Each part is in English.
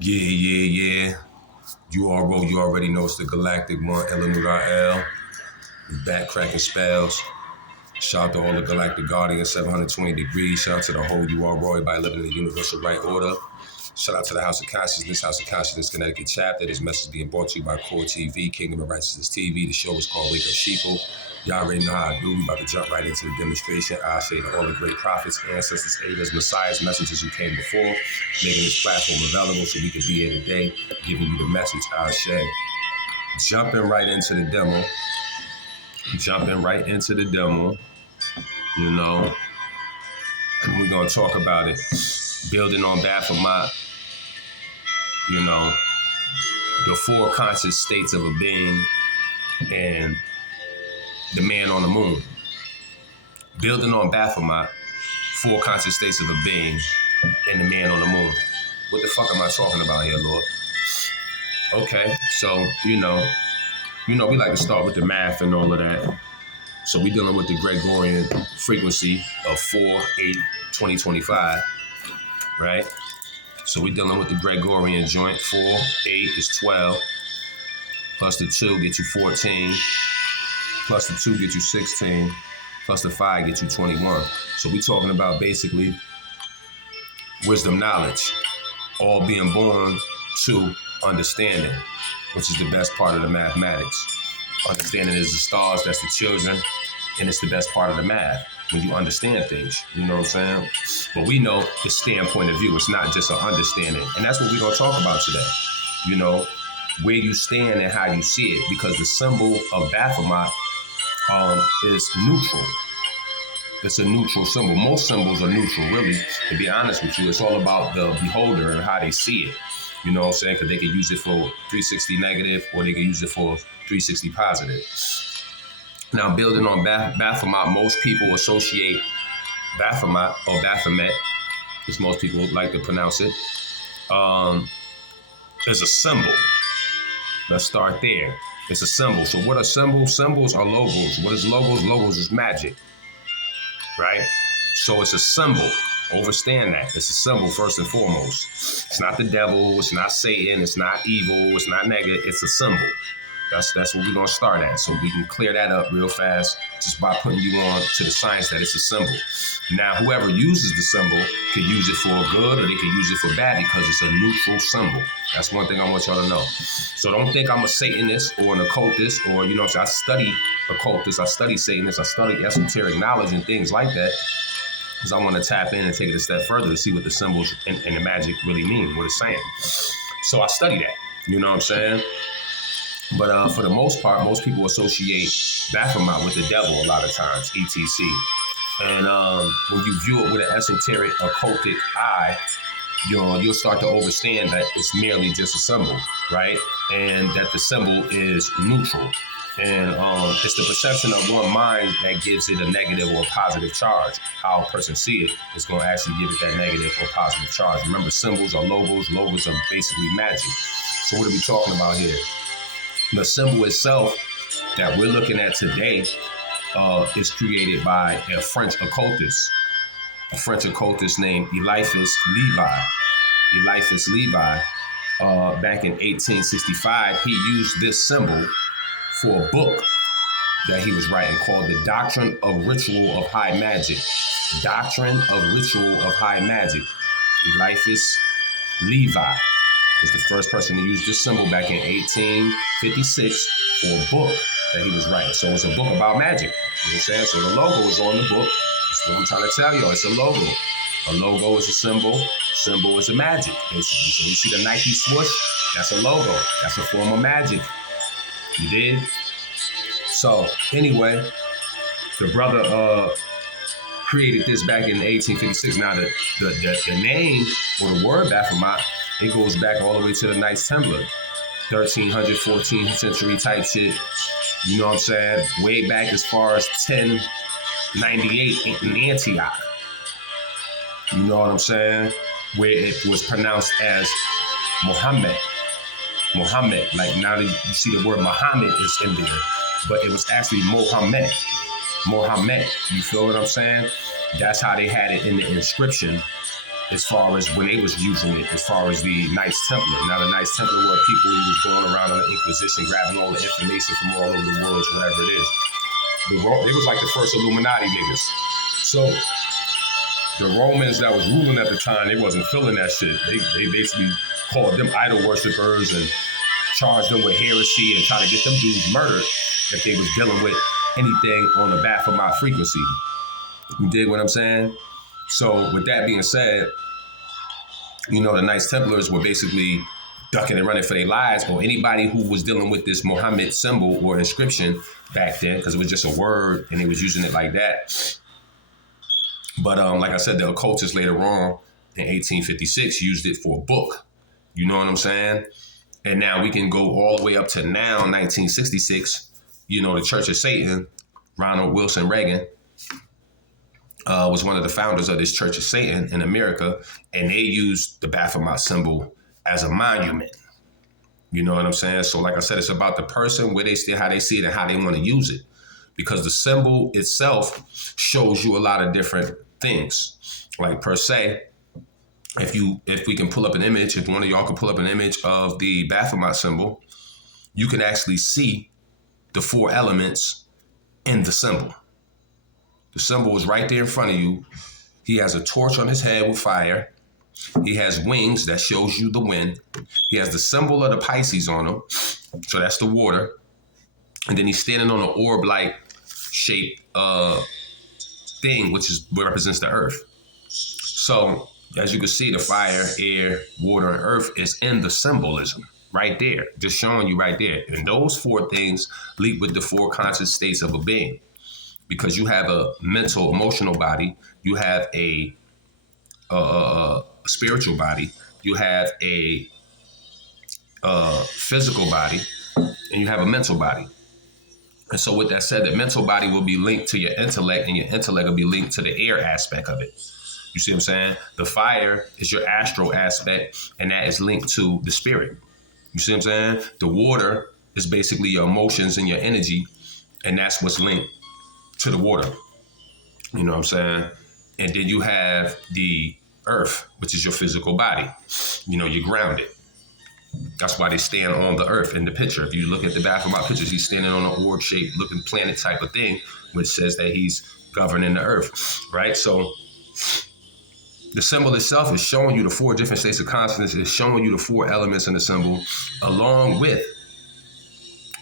Yeah. You already know it's the Galactic one, Eleanor L. Back cracking spells. Shout out to all the Galactic Guardians, 720 degrees. Shout out to the whole Roy by living in the universal right order. Shout out to the House of Consciousness, Connecticut chapter. This message being brought to you by K.O.R TV, Kingdom of Righteousness TV. The show is called Wake Up Sheeple. Y'all already know how I do. We about to jump right into the demonstration. I say to all the great prophets, ancestors, aiders, messiahs, messengers who came before, making this platform available so we could be here today, giving you the message. I say, jumping right into the demo. You know, and we're gonna talk about it. Building on Baphomet, you know, the four conscious states of a being and the man on the moon. Building on Baphomet, four conscious states of a being and the man on the moon. What the fuck am I talking about here, Lord? Okay, so you know, we like to start with the math and all of that. So we're dealing with the Gregorian frequency of 4-8-2025, right? So we're dealing with the Gregorian joint. 4, 8 is 12, plus the 2 gets you 14, plus the 2 gets you 16, plus the 5 gets you 21. So we're talking about basically wisdom knowledge, all being born to understanding, which is the best part of the mathematics. Understanding is the stars, that's the children, and it's the best part of the math when you understand things, you know what I'm saying? But we know the standpoint of view, it's not just an understanding. And that's what we're gonna talk about today. You know, where you stand and how you see it, because the symbol of Baphomet is neutral. It's a neutral symbol. Most symbols are neutral, really, to be honest with you. It's all about the beholder and how they see it. You know what I'm saying? Because they could use it for 360 negative or they could use it for 360 positive. Now, building on Baphomet, most people associate Baphomet or Baphomet, as most people like to pronounce it, is a symbol. Let's start there. It's a symbol. So what are symbols? Symbols are logos. What is logos? Logos is magic, right? So it's a symbol. Understand that. It's a symbol first and foremost. It's not the devil. It's not Satan. It's not evil. It's not negative. It's a symbol. That's what we're going to start at. So we can clear that up real fast just by putting you on to the science that it's a symbol. Now, whoever uses the symbol could use it for good or they could use it for bad because it's a neutral symbol. That's one thing I want y'all to know. So don't think I'm a Satanist or an occultist or, you know, I study occultists, I study Satanists, I study esoteric knowledge and things like that because I want to tap in and take it a step further to see what the symbols and the magic really mean, what it's saying. So I study that, you know what I'm saying? But for the most part, most people associate Baphomet with the devil a lot of times, etc. And when you view it with an esoteric, occultic eye, you'll start to understand that it's merely just a symbol, right? And that the symbol is neutral. And it's the perception of one mind that gives it a negative or positive charge. How a person see it is going to actually give it that negative or positive charge. Remember, symbols are logos. Logos are basically magic. So what are we talking about here? The symbol itself that we're looking at today is created by a French occultist named Eliphas Levi. Back in 1865, he used this symbol for a book that he was writing called The Doctrine of Ritual of High Magic. Eliphas Levi was the first person to use this symbol back in 1856 for a book that he was writing. So it's a book about magic. You know what I'm saying? So the logo is on the book. That's what I'm trying to tell you. It's a logo. A logo is a symbol. Symbol is a magic. So you see the Nike swoosh? That's a logo. That's a form of magic. You did? So anyway, the brother created this back in 1856. Now the name or the word Baphomet, it goes back all the way to the Knights Templar, 1300, 14th century type shit. You know what I'm saying? Way back as far as 1098 in Antioch. You know what I'm saying? Where it was pronounced as Muhammad. Like now that you see the word Muhammad is in there, but it was actually Mohammed. You feel what I'm saying? That's how they had it in the inscription as far as when they was using it, as far as the Knights Templar. Now, the Knights Templar were people who was going around on the Inquisition, grabbing all the information from all over the world, whatever it is. They was like the first Illuminati niggas. So the Romans that was ruling at the time, they wasn't feeling that shit. They basically called them idol worshippers and charged them with heresy and tried to get them dudes murdered if they was dealing with anything on the Baphomet frequency. You dig what I'm saying? So with that being said, you know, the Knights Templars were basically ducking and running for their lives, or anybody who was dealing with this Mohammed symbol or inscription back then, because it was just a word and they was using it like that. But like I said, the occultists later on in 1856 used it for a book. You know what I'm saying? And now we can go all the way up to now, 1966. You know, the Church of Satan, Ronald Wilson Reagan, was one of the founders of this Church of Satan in America, and they used the Baphomet symbol as a monument. You know what I'm saying? So like I said, it's about the person, where they stand, how they see it, and how they want to use it. Because the symbol itself shows you a lot of different things. Like per se, if we can pull up an image, if one of y'all can pull up an image of the Baphomet symbol, you can actually see the 4 elements in the symbol. The symbol is right there in front of you. He has a torch on his head with fire. He has wings that shows you the wind. He has the symbol of the Pisces on him. So that's the water. And then he's standing on an orb-like shaped thing, which represents the earth. So as you can see, the fire, air, water, and earth is in the symbolism right there, just showing you right there. And those 4 things lead with the 4 conscious states of a being. Because you have a mental, emotional body, you have a spiritual body, you have a physical body, and you have a mental body. And so with that said, the mental body will be linked to your intellect, and your intellect will be linked to the air aspect of it. You see what I'm saying? The fire is your astral aspect, and that is linked to the spirit. You see what I'm saying? The water is basically your emotions and your energy, and that's what's linked to the water. You know what I'm saying? And then you have the earth, which is your physical body. You know, you're grounded. That's why they stand on the earth in the picture. If you look at the Baphomet pictures, he's standing on an orb-shaped looking planet type of thing, which says that he's governing the earth, right? So the symbol itself is showing you the 4 different states of consciousness. It's showing you the 4 elements in the symbol, along with,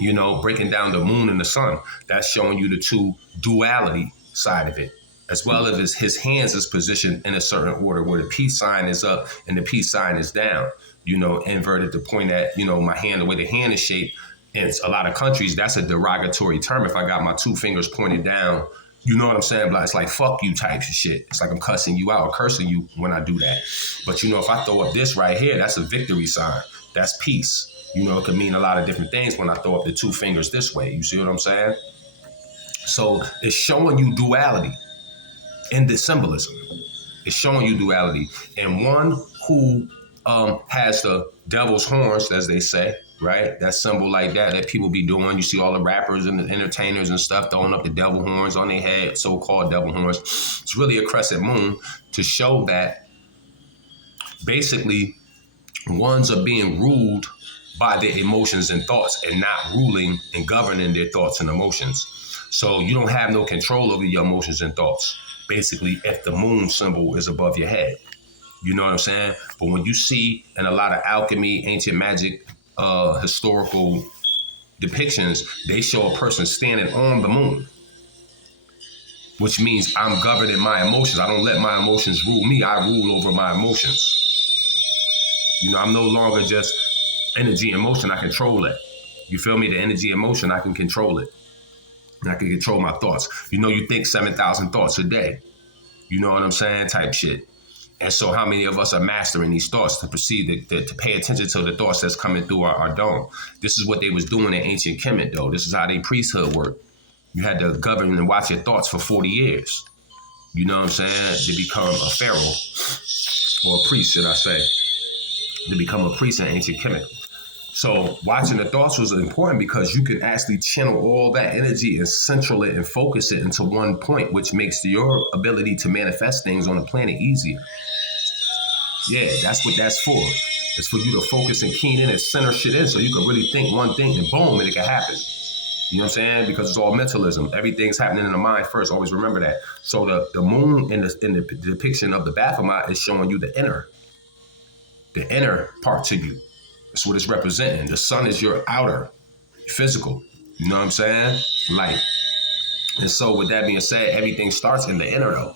you know, breaking down the moon and the sun. That's showing you the 2 duality side of it, as well as his hands is positioned in a certain order, where the peace sign is up and the peace sign is down, you know, inverted to point at, you know, my hand, the way the hand is shaped. In a lot of countries, that's a derogatory term. If I got my 2 fingers pointed down, you know what I'm saying? But it's like, fuck you type of shit. It's like I'm cussing you out or cursing you when I do that. But, you know, if I throw up this right here, that's a victory sign. That's peace. You know, it could mean a lot of different things when I throw up the 2 fingers this way. You see what I'm saying? So it's showing you duality in the symbolism. It's showing you duality. And one who has the devil's horns, as they say, right? That symbol like that people be doing. You see all the rappers and the entertainers and stuff throwing up the devil horns on their head, so-called devil horns. It's really a crescent moon to show that basically ones are being ruled by their emotions and thoughts, and not ruling and governing their thoughts and emotions. So you don't have no control over your emotions and thoughts, basically, if the moon symbol is above your head. You know what I'm saying? But when you see in a lot of alchemy, ancient magic, historical depictions, they show a person standing on the moon, which means I'm governing my emotions. I don't let my emotions rule me. I rule over my emotions. You know, I'm no longer just energy and motion. I control it. You feel me? The energy and motion, I can control it. And I can control my thoughts. You know, you think 7,000 thoughts a day. You know what I'm saying? Type shit. And so how many of us are mastering these thoughts to perceive, to pay attention to the thoughts that's coming through our dome? This is what they was doing in ancient Kemet, though. This is how they priesthood worked. You had to govern and watch your thoughts for 40 years. You know what I'm saying? To become a pharaoh, or a priest, should I say. To become a priest in ancient Kemet. So watching the thoughts was important because you can actually channel all that energy and central it and focus it into one point, which makes your ability to manifest things on the planet easier. Yeah, that's what that's for. It's for you to focus and keen in and center shit in so you can really think one thing and boom, and it can happen. You know what I'm saying? Because it's all mentalism. Everything's happening in the mind first. Always remember that. So the moon in the depiction of the Baphomet is showing you the inner part to you. That's what it's representing. The sun is your outer, physical. You know what I'm saying? Light. And so with that being said, everything starts in the inner though.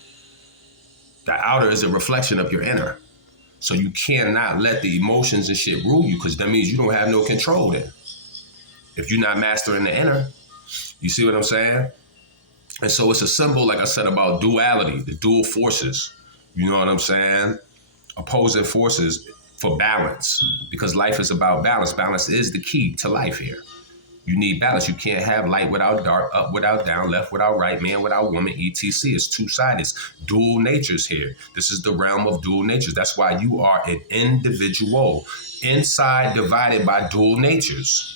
The outer is a reflection of your inner. So you cannot let the emotions and shit rule you, because that means you don't have no control then. If you're not mastering the inner, you see what I'm saying? And so it's a symbol, like I said, about duality, the dual forces. You know what I'm saying? Opposing forces for balance, because life is about balance. Balance is the key to life here. You need balance. You can't have light without dark, up without down, left without right, man without woman, etc. It's two-sided. It's dual natures here. This is the realm of dual natures. That's why you are an individual, inside divided by dual natures,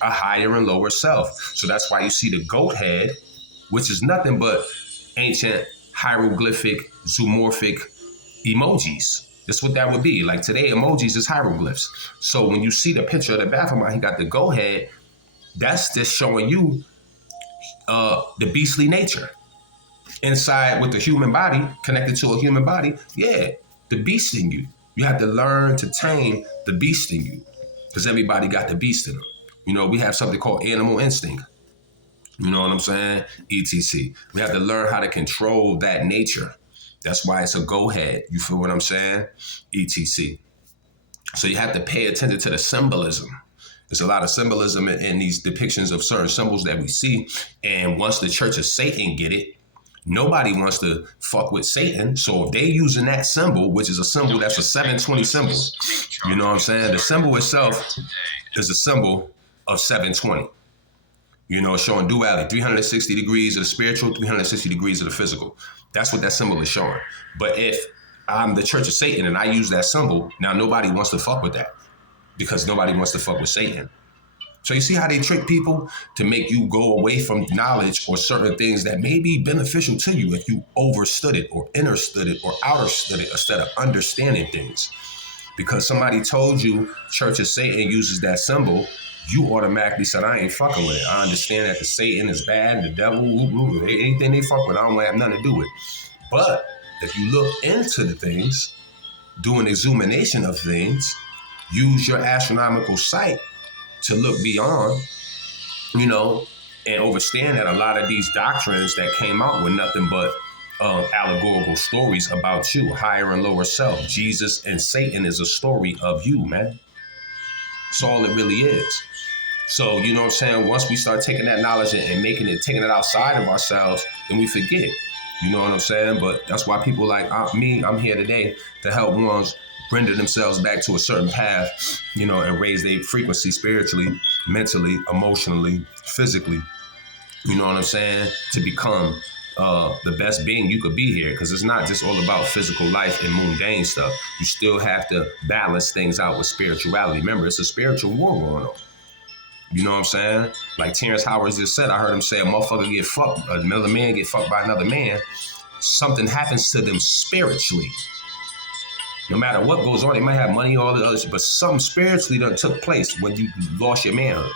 a higher and lower self. So that's why you see the goat head, which is nothing but ancient hieroglyphic, zoomorphic emojis. That's what that would be. Like today, emojis is hieroglyphs. So when you see the picture of the Baphomet, he got the goat head. That's just showing you the beastly nature inside with the human body, connected to a human body. Yeah, the beast in you. You have to learn to tame the beast in you, because everybody got the beast in them. You know, we have something called animal instinct. You know what I'm saying? ETC. We have to learn how to control that nature. That's why it's a go head. You feel what I'm saying? ETC. So you have to pay attention to the symbolism. There's a lot of symbolism in these depictions of certain symbols that we see. And once the Church of Satan get it, nobody wants to fuck with Satan. So if they using that symbol, which is a symbol that's a 720 symbol, you know what I'm saying? The symbol itself is a symbol of 720. You know, showing duality, 360 degrees of the spiritual, 360 degrees of the physical. That's what that symbol is showing. But if I'm the Church of Satan and I use that symbol, now nobody wants to fuck with that, because nobody wants to fuck with Satan. So you see how they trick people to make you go away from knowledge or certain things that may be beneficial to you if you overstood it or understood it or outerstood it instead of understanding things. Because somebody told you Church of Satan uses that symbol, you automatically said, I ain't fucking with it. I understand that the Satan is bad, the devil, anything they fuck with, I don't have nothing to do with. But if you look into the things, do an examination of things, use your astronomical sight to look beyond, you know, and understand that a lot of these doctrines that came out were nothing but allegorical stories about you, higher and lower self. Jesus and Satan is a story of you, man. That's all it really is. So, you know what I'm saying? Once we start taking that knowledge and taking it outside of ourselves, then we forget. You know what I'm saying? But that's why people like me, I'm here today to help ones render themselves back to a certain path, you know, and raise their frequency spiritually, mentally, emotionally, physically. You know what I'm saying? To become the best being you could be here. Because it's not just all about physical life and mundane stuff. You still have to balance things out with spirituality. Remember, it's a spiritual war going on. You know what I'm saying? Like Terrence Howard just said, I heard him say a motherfucker get fucked, another man get fucked by another man. Something happens to them spiritually. No matter what goes on, they might have money, all the other shit, but something spiritually done took place when you lost your manhood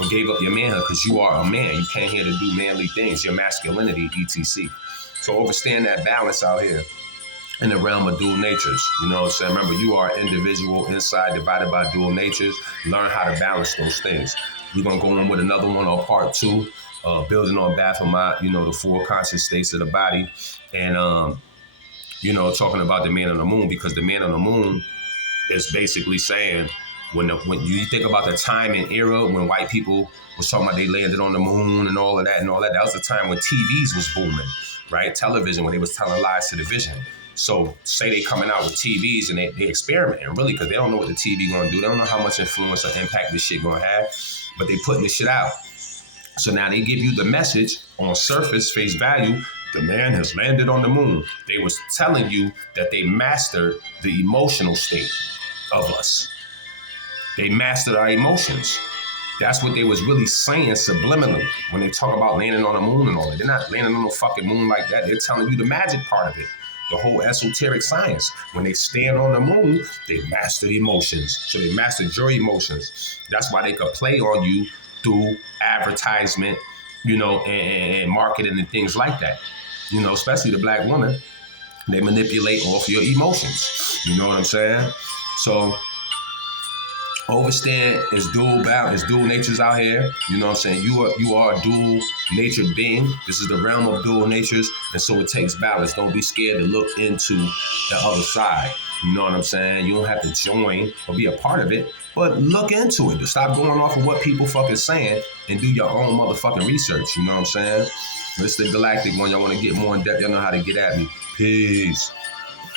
or gave up your manhood, because you are a man. You came here to do manly things, your masculinity, etc. So understand that balance out here in the realm of dual natures. You know what I'm saying? Remember, you are an individual inside divided by dual natures. Learn how to balance those things. We're going to go on with another one on part 2, building on Baphomet, you know, the 4 conscious states of the body. And, you know, talking about the man on the moon, because the man on the moon is basically saying, when you think about the time and era when white people was talking about they landed on the moon and all of that, that was the time when TVs was booming, right? Television, when they was telling lies to the vision. So say they coming out with TVs and they experimenting, really, because they don't know what the TV gonna do. They don't know how much influence or impact this shit gonna have, but they putting this shit out. So now they give you the message on surface, face value, the man has landed on the moon. They was telling you that they mastered the emotional state of us. They mastered our emotions. That's what they was really saying subliminally when they talk about landing on the moon and all that. They're not landing on no fucking moon like that. They're telling you the magic part of it. the whole esoteric science. When they stand on the moon, they master emotions. So they mastered your emotions. That's why they could play on you through advertisement, and marketing and things like that. Especially the black woman, they manipulate off your emotions. You know what I'm saying? So overstand is dual balance, dual natures out here. You know what I'm saying? You are a dual natured being. This is the realm of dual natures, and so it takes balance. Don't be scared to look into the other side. You know what I'm saying? You don't have to join or be a part of it, but look into it. Stop going off of what people fucking saying and do your own motherfucking research. You know what I'm saying? This is the Galactic one. Y'all want to get more in depth, y'all know how to get at me. Peace.